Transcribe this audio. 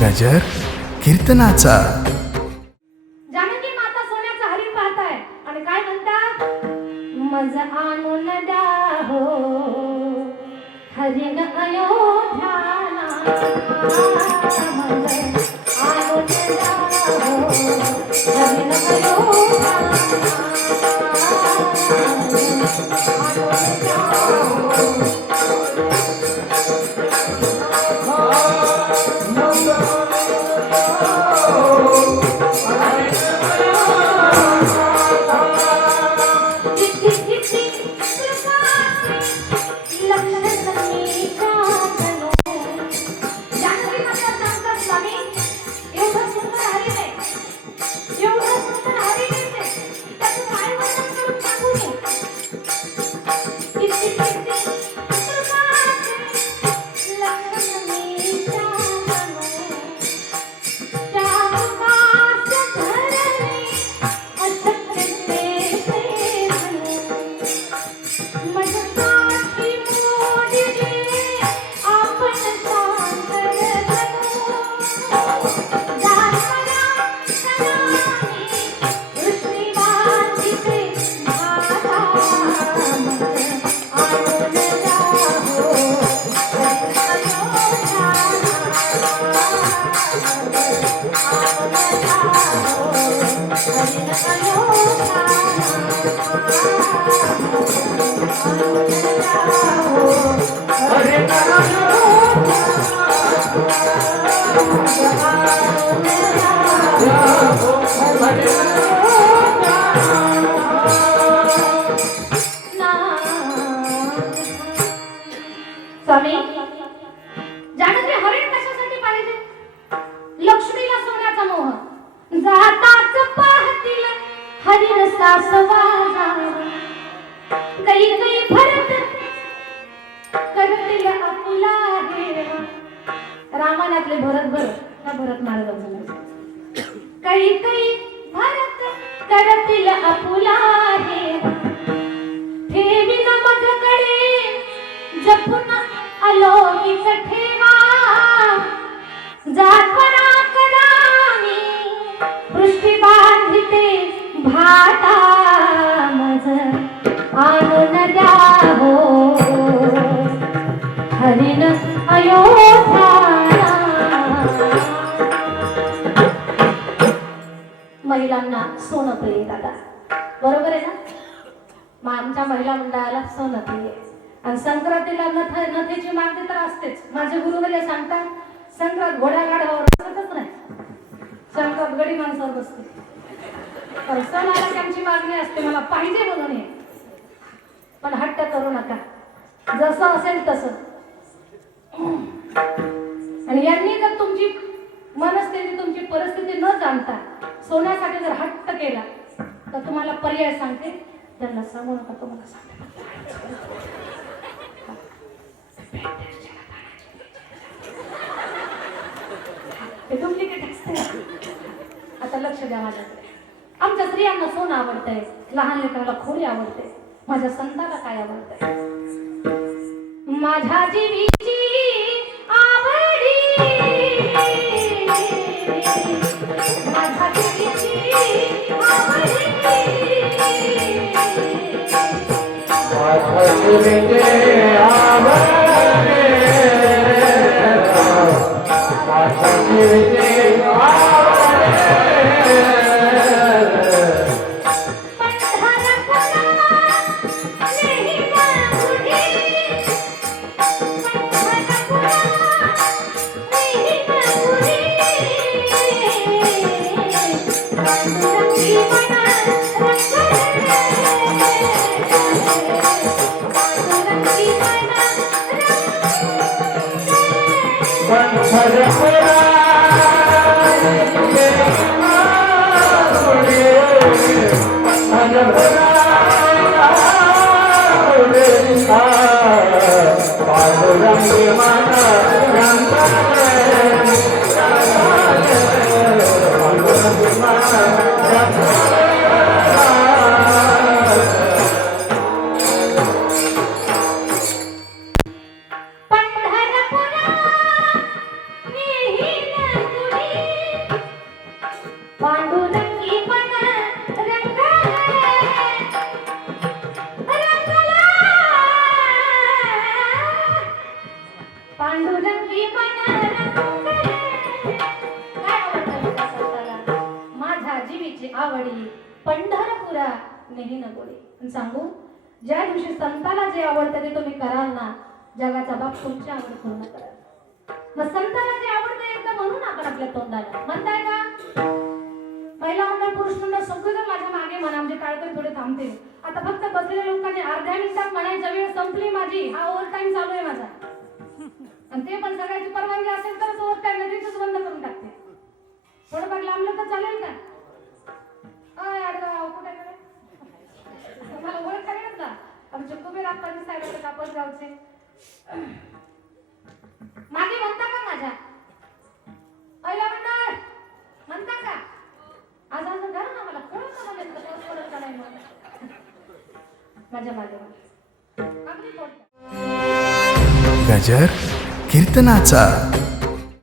गजर कीर्तनाचा. जानकी माता सोन्याचा हरिण पाहताय आणि काय म्हणतात, मज आणून द्या हो हरिण अयोध्याला, मज आणून द्या हो हरिण अयोध्याला, स्वामी, जानकी हरिण कशासाठी पाहिजे? लक्ष्मीला सोन्याचा मोह, जाताच पाहतील हरिण सासवा, काही काही भरत करतील आपुला देवा. रामायणातले भरत मार्ग झाला. काही काही भरत करतील आपुला देवा, ठेवी न माझ्याकडे जपून अलौकिक ठेवा. जात्वरा करामी पृष्ठी बांधिते भाता, मज आणून द्या हो हरिण अयोध्याला. महिलांना सोनं प्रिय दादा, बरोबर आहे ना? मग आमच्या महिला मंडळाला सोनं प्रिय आणि संक्रांतीला नथेची मागणी तर असतेच. माझे गुरुवर्य सांगतात, संक्रांत घोड्या गाड्यावर बसतच नाही, संक्रांत गडी माणसावर बसते. पण सण आला की आमची मागणी असते, मला पाहिजे म्हणून ये. पण हट्ट करू नका, जसं असेल तसं. आणि यांनी जर तुमची मनस्थिती, तुमची परिस्थिती न जाणता सोन्यासाठी जर हट्ट केला तर तुम्हाला पर्याय सांगते, त्यांना सांगू नका, तुम्हाला सांगते. ते डुप्लिकेट असते. आता लक्ष द्या माझ्याकडे. आमच्या स्त्रियांना सोनं आवडतंय, लहान लेकराला खोडी आवडते, माझ्या संताला काय आवडतंय? माझ्या जीवीची आवडी, माझ्या जीवीची आवडी, माझ्या जीवीची आवडी, माझ्या जीवीची आवडी. माझी मन रंगले. काय आवडतं तुझ्या संताला? माझ्या जीवीची आवडी पंढरपुरा नेही न गोडी. आणि सांगू, ज्या दिवशी संताला जे आवडतं ते तुम्ही कराल ना, जगाचा बाप तुमची आवड पूर्ण करा. मग संताला जे आवडतं एकदा म्हणून आपण आपल्या तोंडाला म्हणताय का? महिला मंडळ पुरुष मंडळ सगळेजण माझ्या मागे म्हणा, आमचे टाळकरी थोडे थांबतील. आता फक्त बसलेल्या लोकांनी अर्ध्या मिनिटात म्हणायचा वेळ संपली माझी, हा ओव्हर टाइम चालू आहे माझा. आणि ते पण सगळ्याची परवानगी असेल तरच ओव्हर टाइम लगेचच बंद करून टाकते. थोडंफार लांबलं तर चालेल का? कुठे मला ओळख करेल का? आमचे कुबेर आप्पाजी साहेब कापड गावचे मागे म्हणता का माझ्या पहिला मंडळ म्हणता का? आज आज करा ना, मला कळत नाही माझ्या मागे अगदी गजर कीर्तनाचा.